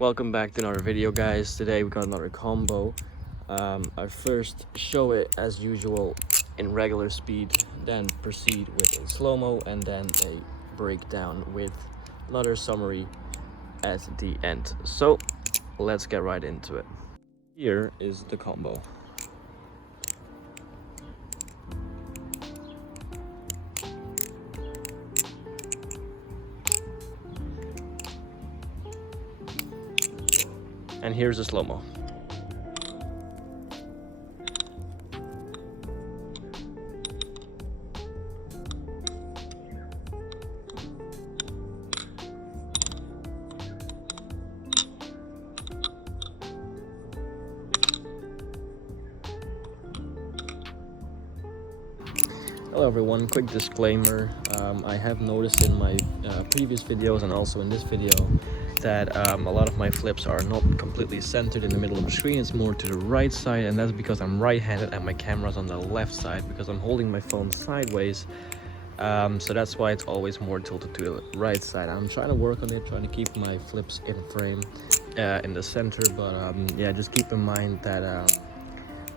Welcome back to another video, guys. Today we got another combo. I first show it as usual in regular speed, then proceed with a slow-mo, and then a breakdown with another summary at the end. So let's get right into it. Here is the combo. And here's the slow-mo. Hello everyone, quick disclaimer. I have noticed in my previous videos and also in this video that a lot of my flips are not completely centered in the middle of the screen. It's more to the right side, and that's because I'm right-handed and my camera's on the left side because I'm holding my phone sideways. So that's why it's always more tilted to the right side. I'm trying to work on it, trying to keep my flips in frame in the center, but yeah, just keep in mind that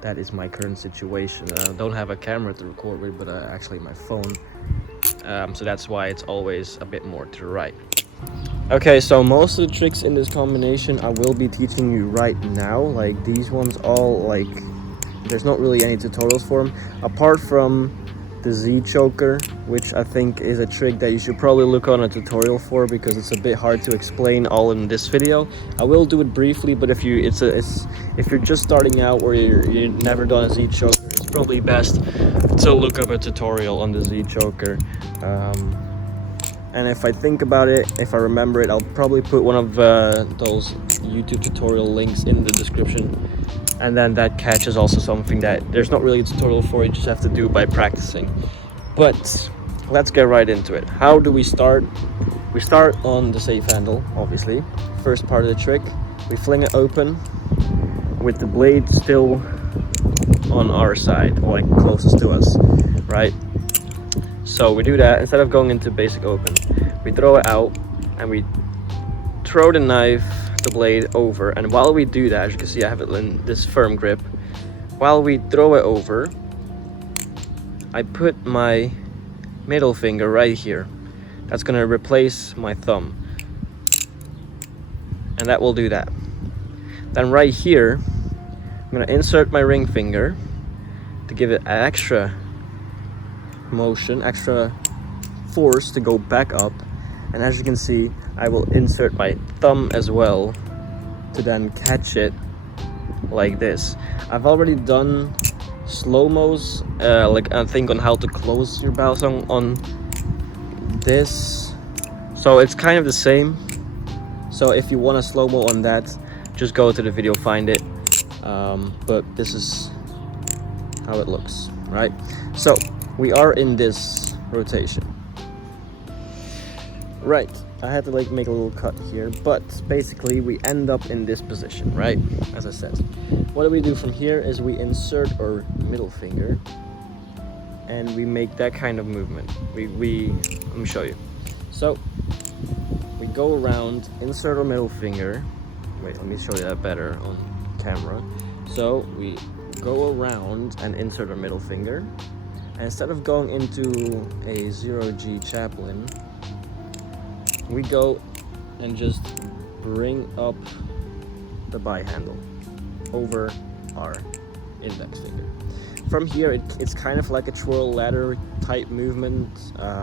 that is my current situation. I don't have a camera to record with, but actually my phone. So that's why it's always a bit more to the right. Okay, so most of the tricks in this combination I will be teaching you right now. Like these ones all, like, there's not really any tutorials for them. Apart from the Z choker, which I think is a trick that you should probably look on a tutorial for because it's a bit hard to explain all in this video. I will do it briefly, but if you're just starting out or you've never done a Z choker, it's probably best to look up a tutorial on the Z choker. And if I think about it, if I remember it, I'll probably put one of those YouTube tutorial links in the description. And then that catches also something that there's not really a tutorial for, you just have to do by practicing. But let's get right into it. How do we start? We start on the safe handle, obviously. First part of the trick, we fling it open with the blade still on our side, or like closest to us, right? So we do that. Instead of going into basic open, we throw it out and we throw the knife, the blade over, and while we do that, as you can see I have it in this firm grip, while we throw it over, I put my middle finger right here. That's going to replace my thumb, and that will do that. Then right here I'm going to insert my ring finger to give it extra motion, extra force to go back up, and as you can see I will insert my thumb as well to then catch it like this. I've already done slow-mos, like I think on how to close your Balisong on this, so it's kind of the same. So if you want a slow-mo on that, just go to the video, find it, but this is how it looks, right? So we are in this rotation, right? I had to like make a little cut here, but basically we end up in this position, right? As I said, what do we do from here is we insert our middle finger and we make that kind of movement. Let me show you. So we go around, insert our middle finger. Wait, let me show you that better on camera. So we go around and insert our middle finger, and instead of going into a 0G chaplain, we go and just bring up the by handle over our index finger. From here, it's kind of like a twirl ladder type movement.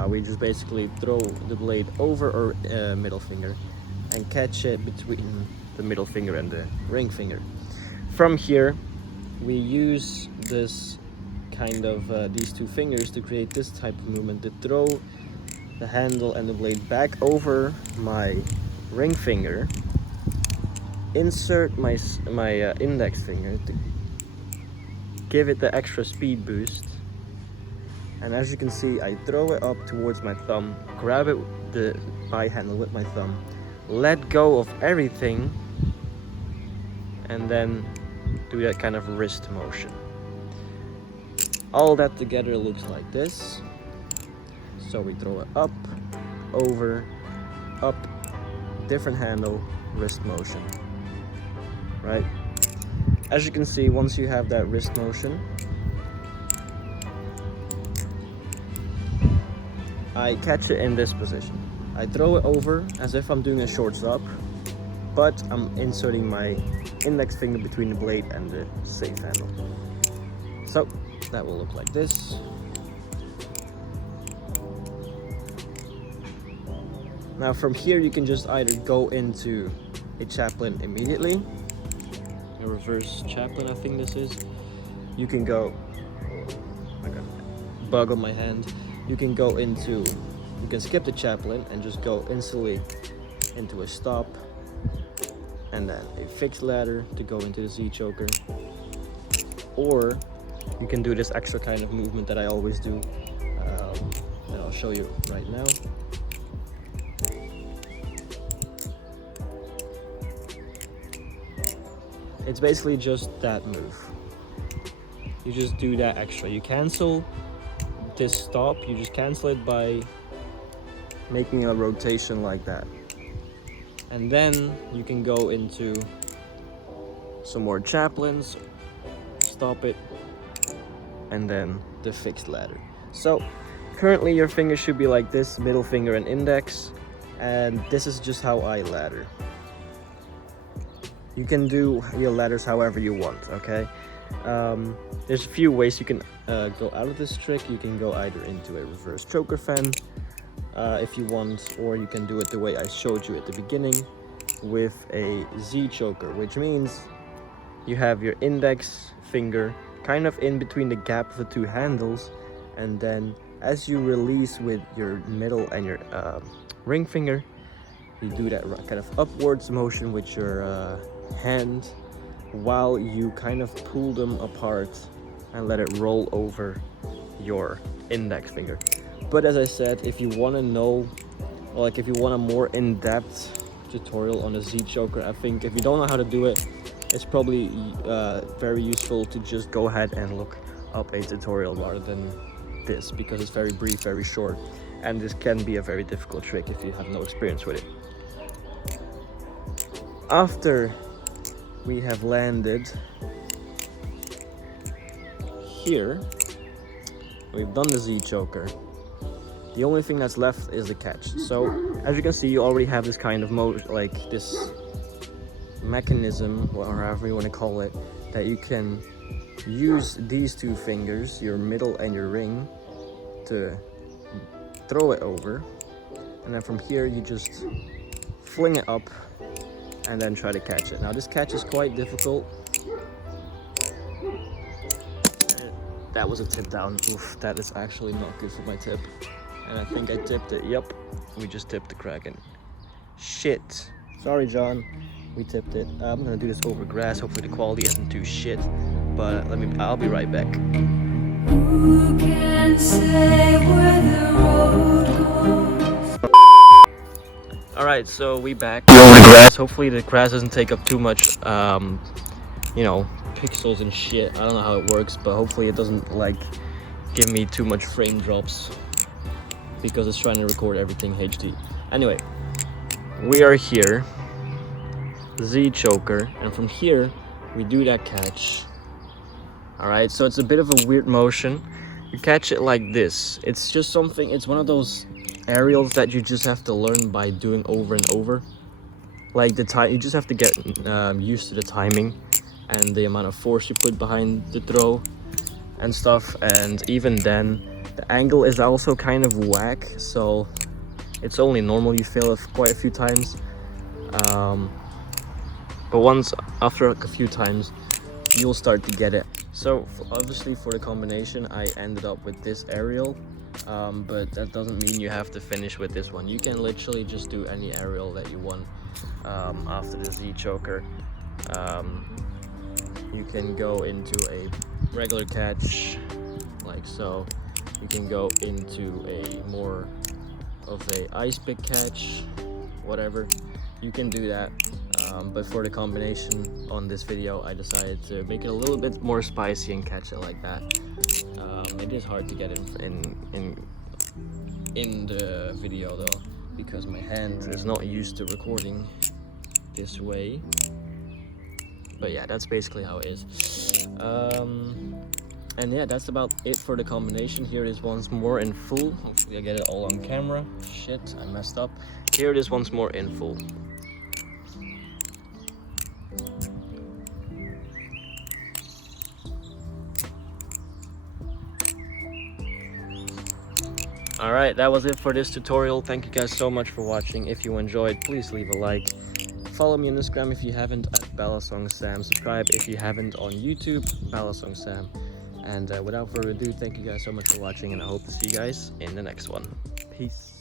We just basically throw the blade over our middle finger and catch it between the middle finger and the ring finger. From here, we use this kind of these two fingers to create this type of movement, to throw the handle and the blade back over my ring finger, insert my index finger to give it the extra speed boost, and as you can see I throw it up towards my thumb, grab it, the by handle with my thumb, let go of everything, and then do that kind of wrist motion. All that together looks like this. So we throw it up, over, up, different handle, wrist motion, right? As you can see, once you have that wrist motion, I catch it in this position. I throw it over as if I'm doing a short stop, but I'm inserting my index finger between the blade and the safe handle. So that will look like this. Now from here you can just either go into a chaplain immediately, a reverse chaplain I think this is. You can go, I got a bug on my hand. You can go into, you can skip the chaplain and just go instantly into a stop, and then a fixed ladder to go into the Z choker. Or you can do this extra kind of movement that I always do, that I'll show you right now. It's basically just that move. You just do that extra. You cancel this stop, you just cancel it by making a rotation like that. And then you can go into some more chaplains, stop it, and then the fixed ladder. So currently your fingers should be like this, middle finger and index, and this is just how I ladder. You can do your ladders however you want, okay? There's a few ways you can go out of this trick. You can go either into a reverse choker fan if you want, or you can do it the way I showed you at the beginning with a Z choker, which means you have your index finger kind of in between the gap of the two handles, and then as you release with your middle and your ring finger, you do that kind of upwards motion with your hand while you kind of pull them apart and let it roll over your index finger. But as I said, if you want to know, or like if you want a more in-depth tutorial on the Z choker, I think if you don't know how to do it, it's probably very useful to just go ahead and look up a tutorial rather than this, because it's very brief, very short, and this can be a very difficult trick if you have no experience with it. After we have landed here, we've done the Z choker. The only thing that's left is the catch. So as you can see, you already have this kind of like this mechanism, or however you want to call it, that you can use these two fingers, your middle and your ring, to throw it over, and then from here you just fling it up and then try to catch it. Now this catch is quite difficult. That was a tip down. Oof, that is actually not good for my tip. And I think I tipped it. Yep, we just tipped the Kraken. Shit. Sorry, John. We tipped it. I'm gonna do this over grass. Hopefully the quality isn't too shit. But I'll be right back. Who can say where the road goes? Alright, so we back over the grass. Hopefully the grass doesn't take up too much, you know, pixels and shit. I don't know how it works, but hopefully it doesn't like give me too much frame drops, because it's trying to record everything HD. Anyway, we are here, Z choker, and from here we do that catch. Alright, so it's a bit of a weird motion. You catch it like this. It's just something, it's one of those aerials that you just have to learn by doing over and over. Like the time, you just have to get used to the timing and the amount of force you put behind the throw and stuff. And even then, the angle is also kind of whack, so it's only normal you fail it quite a few times. But once, after like a few times, you'll start to get it. So obviously for the combination, I ended up with this aerial, but that doesn't mean you have to finish with this one. You can literally just do any aerial that you want after the Z choker. You can go into a regular catch, like so. You can go into a more of a ice pick catch, whatever. You can do that, but for the combination on this video, I decided to make it a little bit more spicy and catch it like that. It is hard to get in the video though. because my hand is not used to recording this way. But yeah, that's basically how it is. And yeah, that's about it for the combination. Here it is once more in full. Hopefully I get it all on camera. Shit, I messed up. Here it is once more in full. Alright, that was it for this tutorial. Thank you guys so much for watching. If you enjoyed, please leave a like. Follow me on Instagram if you haven't, at Balisong Sam. Subscribe if you haven't on YouTube, Balisong Sam. And without further ado, thank you guys so much for watching, and I hope to see you guys in the next one. Peace.